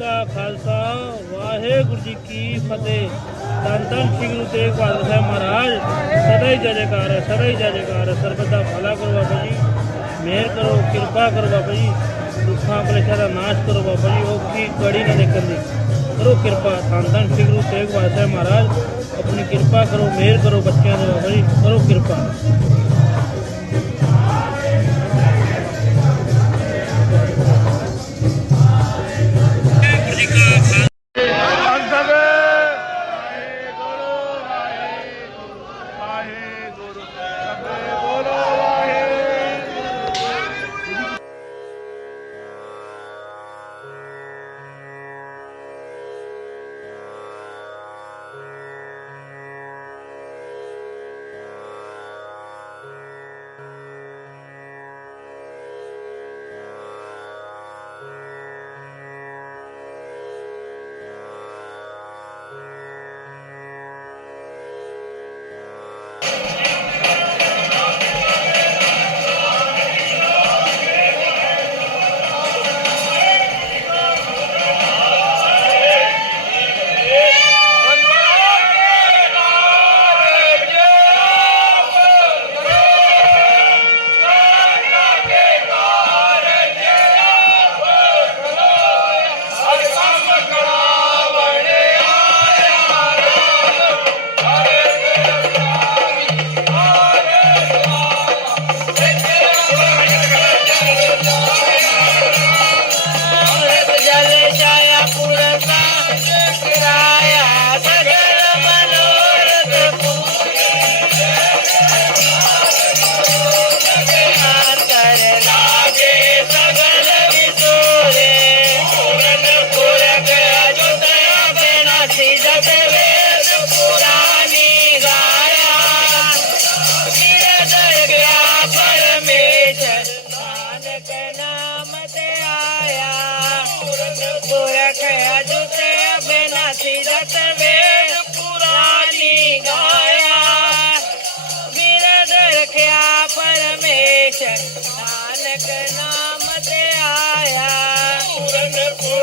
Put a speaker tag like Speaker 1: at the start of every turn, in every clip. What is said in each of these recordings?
Speaker 1: ਕਾ ਖਾਲਸਾ, ਵਾਹਿਗੁਰੂ ਜੀ ਕੀ ਫਤਿਹ। ਤਨ ਤਨ ਸਿੰਘ ਨੂੰ ਤੇਗ ਬਹਾਦਰ ਸਾਹਿਬ ਮਹਾਰਾਜ, ਸਦਾ ਹੀ ਜੈਕਾਰ ਸਦਾ ਹੀ ਜੈਕਾਰ ਸਰਬਤ ਦਾ ਭਲਾ ਕਰੋ ਬਾਬਾ ਜੀ, ਮਿਹਰ ਕਰੋ, ਕਿਰਪਾ ਕਰੋ ਬਾਬਾ ਜੀ, ਦੁੱਖਾਂ, ਕਲੇਸ਼ਾਂ ਦਾ ਨਾਸ਼ ਕਰੋ ਬਾਬਾ ਜੀ, ਉਹ ਕੀ ਕੜੀ ਨਾ ਦੇਖਣ ਦੀ। ਕਰੋ ਕਿਰਪਾ ਤਨ ਸਿੰਘ ਨੂੰ ਤੇਗ ਬਹਾਦਰ ਸਾਹਿਬ ਮਹਾਰਾਜ, ਆਪਣੀ ਕਿਰਪਾ ਕਰੋ, ਮਿਹਰ ਕਰੋ ਬੱਚਿਆਂ ਦੇ ਬਾਬਾ ਜੀ, ਕਰੋ ਕਿਰਪਾ।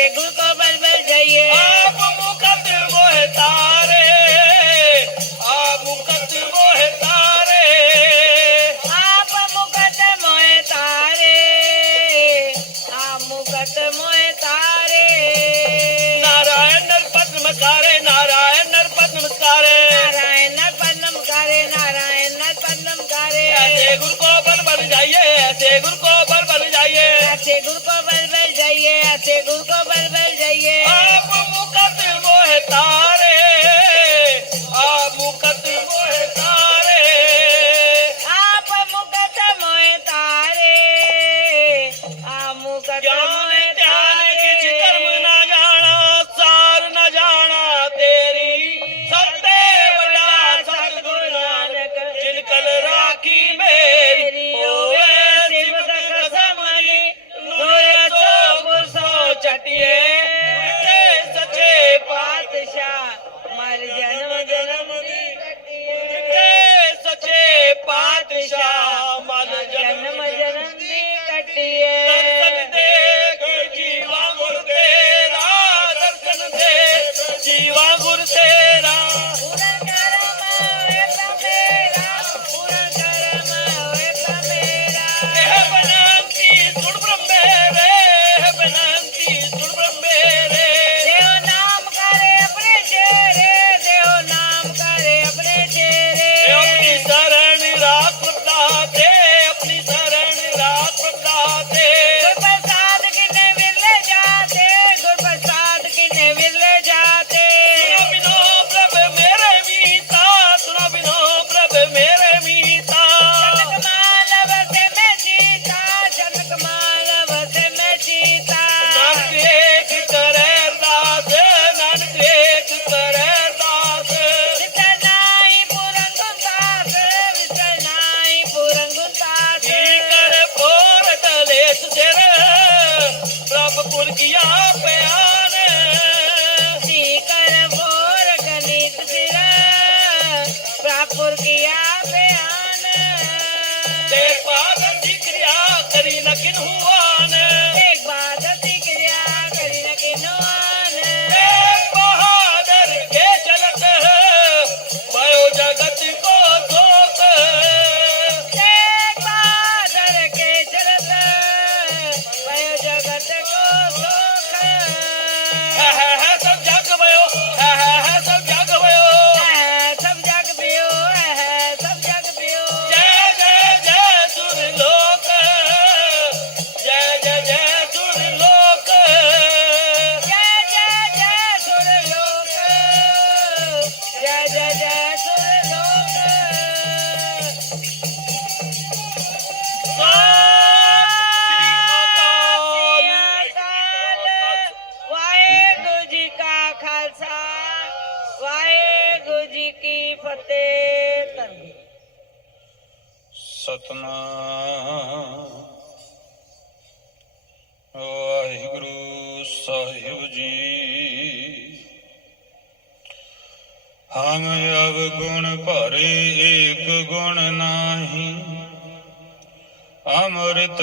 Speaker 2: Diego, से गुल को
Speaker 3: बल बल जाइए आप
Speaker 4: मुकदमो
Speaker 3: है
Speaker 1: तार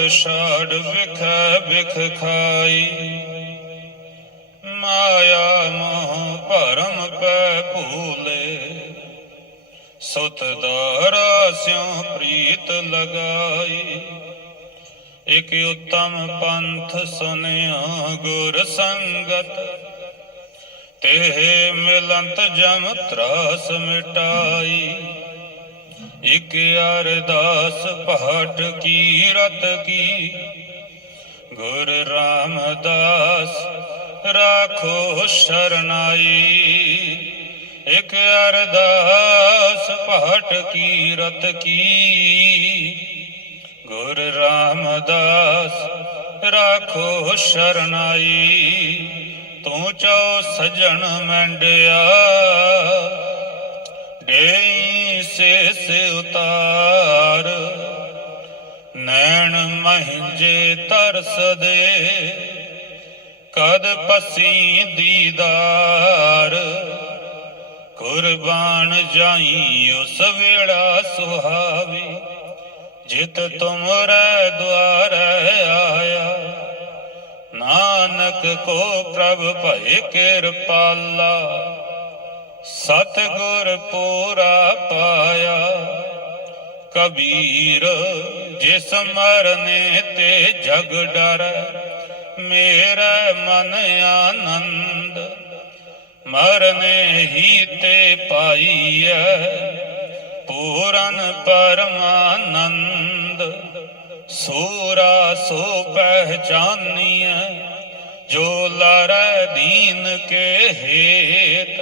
Speaker 1: ਛਾੜ ਵਿਖੈ ਵਿਖ ਖਾਈ। ਮਾਇਆ ਮੋਹ ਭਰਮ ਪੈ ਭੂਲੇ। ਸੁਤ ਦਾਰਾ ਸਿਉ ਪ੍ਰੀਤ ਲਗਾਈ। ਇਕ ਉਤਮ ਪੰਥ ਸੁਨਿਆ ਗੁਰ ਸੰਗਤ। ਤੇ ਮਿਲੰਤ ਜਮ ਤਰਾਸ ਮਿਟਾਈ। ਇਕ ਅਰਦਾਸ ਪਾਠ ਕੀ ਰਤ ਕੀ। ਗੁਰ ਰਾਮਦਾਸ ਰਾਖੋ ਸ਼ਰਨਾਈ। ਇਕ ਅਰਦਾਸ ਪਾਠ ਕੀ ਰਤ ਕੀ। ਗੁਰ ਰਾਮਦਾਸ
Speaker 5: ਰਾਖੋ ਸ਼ਰਨਾਈ। ਤੂੰ ਚੋ ਸਜਣ ਮੰਡਿਆ ਮਹਿੰਜੇ ਤਰਸ ਦੇ ਕਦ ਪਸੀ ਦੀਦਾਰ? ਕੁਰਬਾਨ ਜਾਈ ਉਸ ਵੇੜਾ ਸੁਹਾਵੀ, ਜਿਤ ਤੁਮਰੇ ਦੁਆਰੇ ਆਇਆ। ਨਾਨਕ ਕੋ ਪ੍ਰਭ ਭਏ ਕਿਰਪਾਲਾ, ਸਤਗੁਰ ਪੂਰਾ ਪਾਇਆ। ਕਬੀਰ, ਜਿਸ ਮਰਨੇ ਤੇ ਜਗ ਡਰ, ਮੇਰਾ ਮਨ ਆਨੰਦ, ਮਰਨੇ ਹੀ ਤੇ ਪਾਈਐ ਪੂਰਨ ਪਰਮਾਨੰਦ। ਸੂਰਾ ਸੋ ਪਹਿਚਾਨੀਐ, ਜੋ ਲਰੈ ਦੀਨ ਕੇ ਹੇਤ,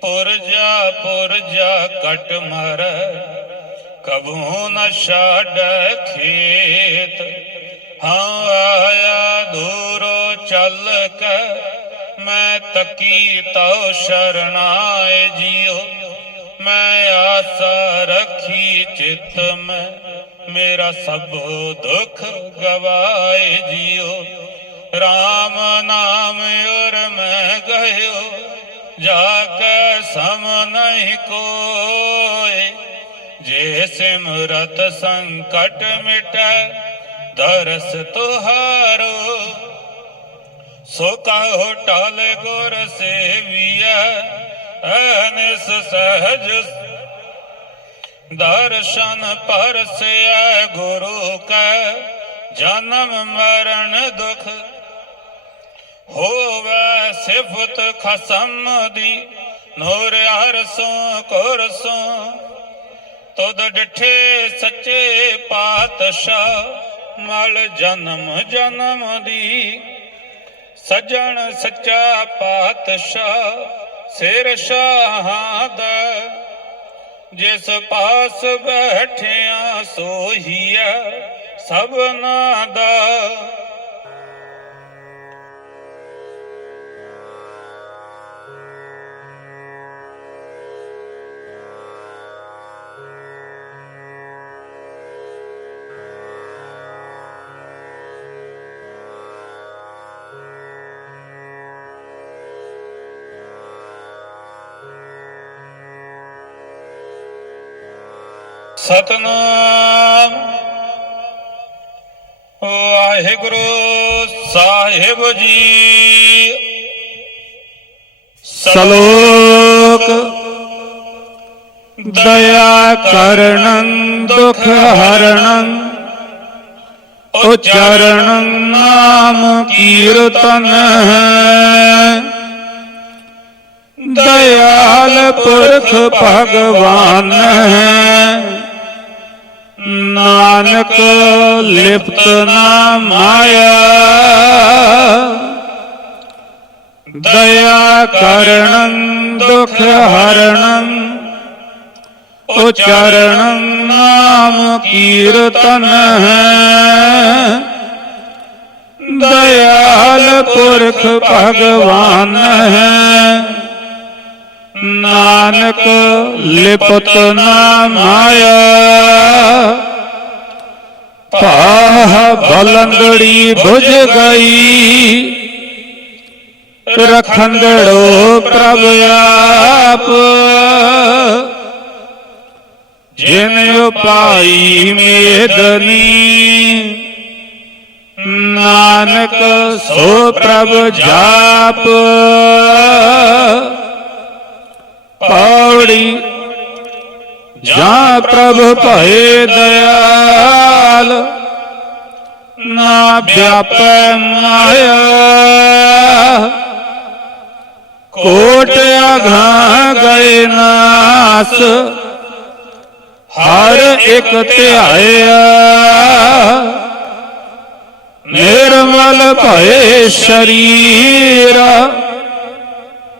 Speaker 5: ਪੁਰਜਾ ਪੁਰਜਾ ਕਟ ਮਰੈ। ਕਬੂ ਨ ਛੱਡ ਖੇਤ, ਹਾਂ ਆਇਆ ਦੂਰੋ ਚੱਲ ਕੇ, ਮੈਂ ਤਕੀ ਤਉ ਸ਼ਰਨਾਏ ਜਿਉ ਮੈਂ ਆਸਾ ਰਖੀ ਚਿਤ ਮੈਂ, ਮੇਰਾ ਸਭ ਦੁੱਖ ਗਵਾਏ ਜਿਉ RAM ਨਾਮ ਉਰ ਮੈਂ ਗਇਓ, ਜਾ ਕੇ ਸਮ ਨਹੀਂ ਕੋਏ। ਜੇ ਸਿਮਰਤ ਸੰਕਟ ਮਿਟੈ, ਦਰਸ ਤੁਹਾਰੋ। ਸੋ ਕਹੋ ਟਾਲ ਗੁਰ ਸੇਵੀਐ ਅਨਿਸ ਸਹਜ ਦਰਸ਼ਨ ਪਰਸਿਐ ਗੁਰੂ ਕੈ, ਜਨਮ ਮਰਨ ਦੁਖ ਹੋਵੇ ਸਿਫਤ ਖਸਮ ਦੀ, ਨੂਰ ਅਰਸੋਂ ਕੁਰਸੋਂ ਤੁਧ ਡਿਠੇ ਸੱਚੇ ਪਾਤਸ਼ਾਹ, ਮਲ ਜਨਮ ਜਨਮ ਦੀ। ਸਜਣ ਸੱਚਾ ਪਾਤਸ਼ਾਹ, ਸਿਰ ਸ਼ਾਹਾਂ ਦਾ। ਜਿਸ ਪਾਸ ਬੈਠਿਆ ਸੋਹੀਐ ਸਭਨਾ ਦਾ। ਸਤਨਾਮ। ਵਾਹਿਗੁਰੂ ਸਾਹਿਬ ਜੀ।
Speaker 6: ਸ਼ਲੋਕ ਦਇਆ ਕਰਣੰ ਦੁਖ ਹਰਣੰ ਉਚਰਣੰ ਨਾਮ ਕੀਰਤਨ ਦਇਆਲ ਪੁਰਖ ਭਗਵਾਨ ਨਾਨਕ ਲਿਪਤ ਨਾ ਮਾਇਆ। ਦਇਆ ਕਰਣੰ ਦੁਖ ਹਰਣੰ ਉਚਰਣੰ ਨਾਮ ਕੀਰਤਨ ਹੈ। ਦਇਆਲ ਪੁਰਖ ਭਗਵਾਨ ਹੈ। ਨਾਨਕ ਲਿਪਤ ਨਾ ਮਾਇਆ। ਪਾਹ ਬਲੰਗੜੀ ਬੁਝ ਗਈ। ਰਖੰਦੜੋ ਪ੍ਰਭ ਆਪ। ਜਿਨ ਉਪਾਈ ਮੇਦਨੀ। ਨਾਨਕ ਸੋ ਪ੍ਰਭ ਜਾਪ। ਪੌੜੀ ਜਾਂ ਪ੍ਰਭ ਭਏ ਦਇਆਲ, ਨਾ ਵਿਆਪੈ ਮਾਇਆ। ਕੋਟ ਅਘਾ ਗਏ ਨਾਸ, ਹਰ ਇੱਕ ਧਿਆਇਆ। ਨਿਰਮਲ ਭਏ ਸ਼ਰੀਰਾ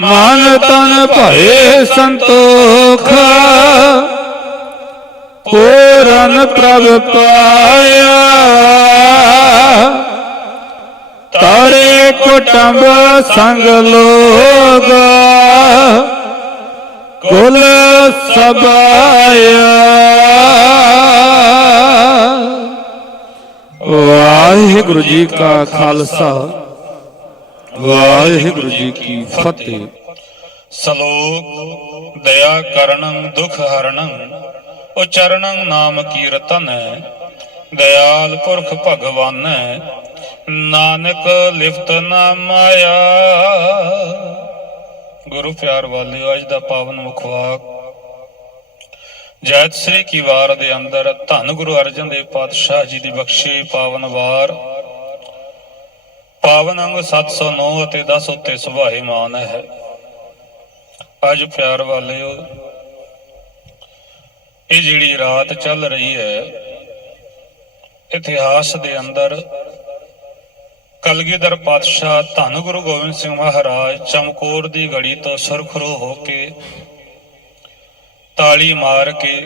Speaker 6: ਮਨ ਤਨ ਭਏ ਸੰਤੋਖ। ਪੂਰਨ ਪ੍ਰਭ ਪਾਇਆ। ਤਾਰੇ ਕੁਟੰਬ ਸੰਗ ਲੋਗ। ਕੁਲ ਸਬਾਇਆ। ਵਾਹਿਗੁਰੂ ਜੀ ਕਾ ਖਾਲਸਾ। ਵਾਹਿਗੁਰੂ ਜੀ ਕੀ ਫਤਿਹ।
Speaker 5: ਸ਼ਲੋਕ, ਦਇਆ ਕਰਣੰ ਦੁਖ ਹਰਣੰ ਉਚਰਣੰ ਨਾਮ ਕੀਰਤਨ, ਦਇਆਲ ਪੁਰਖ ਭਗਵਾਨ, ਨਾਨਕ ਲਿਫਤ ਨਾ ਮਾਇਆ। ਗੁਰੂ ਪਿਆਰ ਵਾਲਿਓ, ਅੱਜ ਦਾ ਪਾਵਨ ਮੁਖਵਾਕ ਜੈਤ ਸ੍ਰੀ ਕੀ ਵਾਰ ਦੇ ਅੰਦਰ ਧੰਨ ਗੁਰੂ ਅਰਜਨ ਦੇਵ ਪਾਤਸ਼ਾਹ ਜੀ ਦੀ ਬਖਸ਼ੀ ਪਾਵਨ ਵਾਰ। ਪਾਵਨ ਅੰਗ 709 ਅਤੇ 10 ਉੱਤੇ ਸੁਭਾਈਮਾਨ ਹੈ। ਅੱਜ ਪਿਆਰ ਵਾਲਿਓ, ਇਹ ਜਿਹੜੀ ਰਾਤ ਚੱਲ ਰਹੀ ਹੈ, ਇਤਿਹਾਸ ਦੇ ਅੰਦਰ ਕਲਗੀਧਰ ਪਾਤਸ਼ਾਹ ਧੰਨ ਗੁਰੂ ਗੋਬਿੰਦ ਸਿੰਘ ਮਹਾਰਾਜ ਚਮਕੌਰ ਦੀ ਗੜੀ ਤੋਂ ਸੁਰਖਰੂ ਹੋ ਕੇ ਤਾਲੀ ਮਾਰ ਕੇ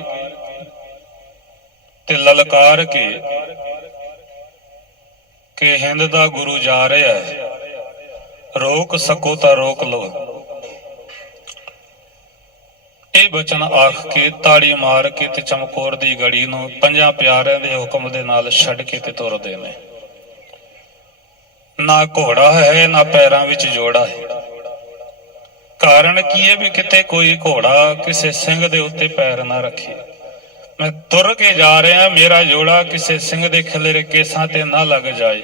Speaker 5: ਤੇ ਲਲਕਾਰ ਕੇ ਕਿ ਹਿੰਦ ਦਾ ਗੁਰੂ ਜਾ ਰਿਹਾ ਹੈ। ਰੋਕ ਸਕੋ ਤਾਂ ਰੋਕ ਲਓ ਇਹ ਬਚਨ ਆਖ ਕੇ ਤਾੜੀ ਮਾਰ ਕੇ ਤੇ ਚਮਕੌਰ ਦੀ ਗੜੀ ਨੂੰ ਪੰਜਾਂ ਪਿਆਰਿਆਂ ਦੇ ਹੁਕਮ ਦੇ ਨਾਲ ਛੱਡ ਕੇ ਤੇ ਤੁਰਦੇ ਨੇ। ਨਾ ਘੋੜਾ ਹੈ, ਨਾ ਪੈਰਾਂ ਵਿੱਚ ਜੋੜਾ ਹੈ। ਕਾਰਨ ਕੀ ਹੈ ਵੀ ਕਿਤੇ ਕੋਈ ਘੋੜਾ ਕਿਸੇ ਸਿੰਘ ਦੇ ਉੱਤੇ ਪੈਰ ਨਾ ਰੱਖੇ? ਮੈਂ ਤੁਰ ਕੇ ਜਾ ਰਿਹਾ, ਮੇਰਾ ਜੋੜਾ ਕਿਸੇ ਸਿੰਘ ਦੇ ਖਿਲਰੇ ਕੇਸਾਂ ਤੇ ਨਾ ਲੱਗ ਜਾਏ।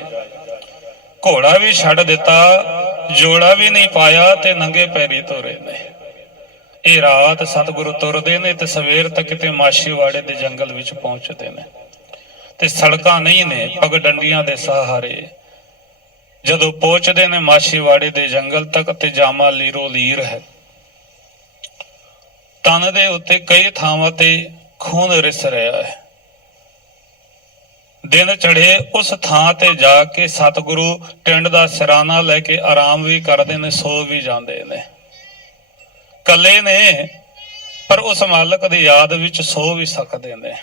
Speaker 5: ਘੋੜਾ ਵੀ ਛੱਡ ਦਿੱਤਾ, ਜੋੜਾ ਵੀ ਨਹੀਂ ਪਾਇਆ ਤੇ ਨੰਗੇ ਪੈਰੀ ਤੁਰੇ ਨੇ। ਇਹ ਰਾਤ ਸਤਿਗੁਰੂ ਤੁਰਦੇ ਨੇ ਤੇ ਸਵੇਰ ਤੱਕ ਤੇ ਮਾਸ਼ੀਵਾੜੇ ਦੇ ਜੰਗਲ ਵਿੱਚ ਪਹੁੰਚਦੇ ਨੇ। ਤੇ ਸੜਕਾਂ ਨਹੀਂ ਨੇ ਪਗ ਡੰਡੀਆਂ ਦੇ ਸਹਾਰੇ। ਜਦੋਂ ਪਹੁੰਚਦੇ ਨੇ ਮਾਸ਼ੀਵਾੜੇ ਦੇ ਜੰਗਲ ਤੱਕ ਤੇ ਜਾਮਾ ਲੀਰੋ ਲੀਰ ਹੈ। ਤਨ ਦੇ ਉੱਤੇ ਕਈ ਥਾਵਾਂ ਤੇ ਖੂਨ ਰਿਸ ਰਿਹਾ ਹੈ। ਦਿਨ ਚੜੇ ਉਸ ਥਾਂ ਤੇ ਜਾ ਕੇ ਸਤਿਗੁਰੂ ਟਿੰਡ ਦਾ ਸਿਰਾਨਾ ਲੈ ਕੇ ਆਰਾਮ ਵੀ ਕਰਦੇ ਨੇ, ਸੋ ਵੀ ਜਾਂਦੇ ਨੇ। ਕੱਲੇ ਨੇ, ਪਰ ਉਸ ਮਾਲਕ ਦੀ ਯਾਦ ਵਿੱਚ ਸੋ ਵੀ ਸਕਦੇ ਨੇ।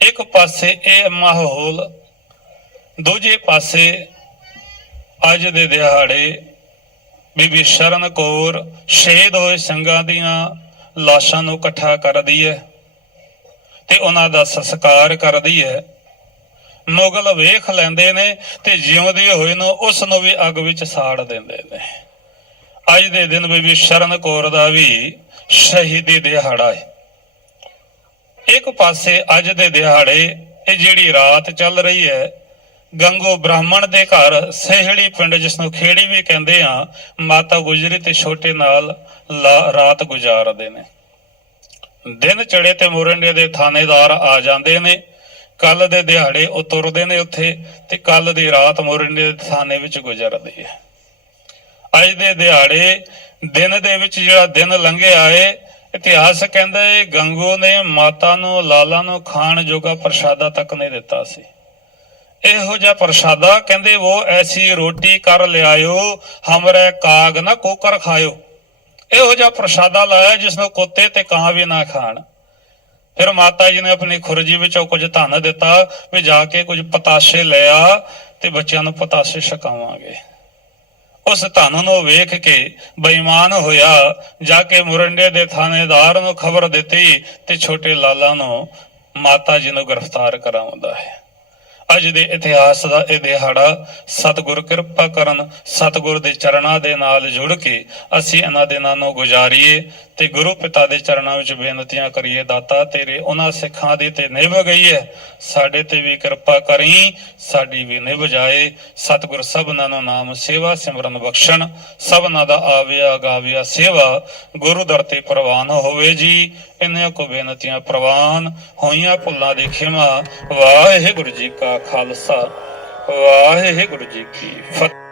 Speaker 5: ਇੱਕ ਪਾਸੇ ਇਹ ਮਾਹੌਲ, ਦੂਜੇ ਪਾਸੇ ਅੱਜ ਦੇ ਦਿਹਾੜੇ ਬੀਬੀ ਸ਼ਰਨ ਕੌਰ ਸ਼ਹੀਦ ਹੋਏ ਸਿੰਘਾਂ ਦੀਆਂ ਲਾਸ਼ਾਂ ਨੂੰ ਇਕੱਠਾ ਕਰਦੀ ਹੈ ਤੇ ਉਹਨਾਂ ਦਾ ਸੰਸਕਾਰ ਕਰਦੀ ਹੈ ਮੁਗਲ ਵੇਖ ਲੈਂਦੇ ਨੇ ਤੇ ਜਿਉਂਦੇ ਹੋਏ ਨੂੰ ਉਸ ਨੂੰ ਵੀ ਅੱਗ ਵਿੱਚ ਸਾੜ ਦਿੰਦੇ ਨੇ। ਅੱਜ ਦੇ ਦਿਨ ਬੀਬੀ ਸ਼ਰਨ ਕੌਰ ਦਾ ਵੀ ਸ਼ਹੀਦੀ ਦਿਹਾੜਾ ਹੈ ਇੱਕ ਪਾਸੇ ਅੱਜ ਦੇ ਦਿਹਾੜੇ, ਇਹ ਜਿਹੜੀ ਰਾਤ ਚੱਲ ਰਹੀ ਹੈ ਗੰਗੋ ਬ੍ਰਾਹਮਣ ਦੇ ਘਰ ਸਹਿੜੀ ਪਿੰਡ ਜਿਸ ਨੂੰ ਖੇੜੀ ਵੀ ਕਹਿੰਦੇ ਆ, ਮਾਤਾ ਗੁਜਰੀ ਤੇ ਛੋਟੇ ਨਾਲ ਲਾ- ਰਾਤ ਗੁਜ਼ਾਰਦੇ ਨੇ। ਦਿਨ ਚੜੇ ਤੇ ਮੋਰਿੰਡੇ ਦੇ ਥਾਣੇਦਾਰ ਆ ਜਾਂਦੇ ਨੇ। ਕੱਲ ਦੇ ਦਿਹਾੜੇ ਉਹ ਤੁਰਦੇ ਨੇ ਉੱਥੇ ਤੇ ਕੱਲ ਦੀ ਰਾਤ ਮੋਰਿੰਡੇ ਦੇ ਥਾਣੇ ਵਿੱਚ ਗੁਜ਼ਰਦੀ ਹੈ ਅੱਜ ਦੇ ਦਿਹਾੜੇ ਦਿਨ ਦੇ ਵਿੱਚ ਜਿਹੜਾ ਦਿਨ ਲੰਘਿਆ ਏ ਇਤਿਹਾਸ ਕਹਿੰਦਾ ਏ, ਗੰਗੋ ਨੇ ਮਾਤਾ ਨੂੰ, ਲਾਲਾ ਨੂੰ ਖਾਣ ਜੋਗਾ ਪ੍ਰਸ਼ਾਦਾ ਤੱਕ ਨਹੀਂ ਦਿੱਤਾ ਸੀ। ਇਹੋ ਜਿਹਾ ਪ੍ਰਸ਼ਾਦਾ, ਕਹਿੰਦੇ ਉਹ ਐਸੀ ਰੋਟੀ ਕਰ ਲਿਆਇਓ, ਹਮਰੇ ਕਾਗ ਨਾ ਕੋਕਰ ਖਾਇਓ। ਇਹੋ ਜਿਹਾ ਪ੍ਰਸ਼ਾਦਾ ਲਾਇਆ ਜਿਸ ਨੂੰ ਕੁੱਤੇ ਤੇ ਕਾਂ ਵੀ ਨਾ ਖਾਣ। ਫਿਰ ਮਾਤਾ ਜੀ ਨੇ ਆਪਣੀ ਖੁਰਜੀ ਵਿੱਚੋਂ ਕੁਝ ਧਨ ਦਿੱਤਾ ਵੀ ਜਾ ਕੇ ਕੁਝ ਪਤਾਸ਼ੇ ਲਿਆ ਤੇ ਬੱਚਿਆਂ ਨੂੰ ਪਤਾਸ਼ੇ ਛਕਾਵਾਂਗੇ। ਉਸ ਧਨ ਨੂੰ ਵੇਖ ਕੇ ਬੇਈਮਾਨ ਹੋਇਆ, ਜਾ ਕੇ ਮੁਰੰਡੇ ਦੇ ਥਾਣੇਦਾਰ ਨੂੰ ਖਬਰ ਦਿੱਤੀ ਤੇ ਛੋਟੇ ਲਾਲਾ ਨੂੰ ਮਾਤਾ ਜੀ ਨੂੰ ਗ੍ਰਿਫਤਾਰ ਕਰਾਉਂਦਾ ਹੈ। ਅੱਜ ਦੇ ਇਤਿਹਾਸ ਦਾ ਇਹ ਦਿਹਾੜਾ ਸਤਿਗੁਰ ਕਿਰਪਾ ਕਰਨ, ਸਤਿਗੁਰ ਦੇ ਚਰਨਾਂ ਦੇ ਨਾਲ ਜੁੜ ਕੇ ਅਸੀਂ ਇਹਨਾਂ ਦਿਨਾਂ ਨੂੰ ਗੁਜ਼ਾਰੀਏ ਤੇ ਗੁਰੂ ਪਿਤਾ ਦੇ ਚਰਨਾਂ ਵਿੱਚ ਬੇਨਤੀਆਂ ਕਰੀਏ, ਦਾਤਾ ਤੇਰੇ, ਉਹਨਾਂ ਸਿੱਖਾਂ ਦੀ ਤੇ ਨਿਭ ਗਈ ਹੈ। ਸਾਡੇ ਤੇ ਵੀ ਕਿਰਪਾ ਕਰੀ, ਸਾਡੀ ਵੀ ਨਿਭ ਜਾਏ। ਸਤਿਗੁਰ ਸਭਨਾਂ ਨੂੰ ਨਾਮ ਸੇਵਾ, ਸਿਮਰਨ ਬਖਸ਼ਣ। ਸਭਨਾਂ ਦਾ ਆਵਿਆ ਗਾਵਿਆ ਸੇਵਾ, ਗੁਰੂ ਦਰ ਤੇ ਪ੍ਰਵਾਨ ਹੋਵੇ ਜੀ। ਇੰਨੀਆਂ ਕੋ ਬੇਨਤੀਆਂ ਪ੍ਰਵਾਨ ਹੋਈਆਂ ਭੁੱਲਾਂ ਦੀ ਖਿਮਾ। ਵਾਹਿਗੁਰੂ ਜੀ ਕਾ ਖਾਲਸਾ, ਵਾਹਿਗੁਰੂ ਜੀ ਕੀ ਫਤਿਹ।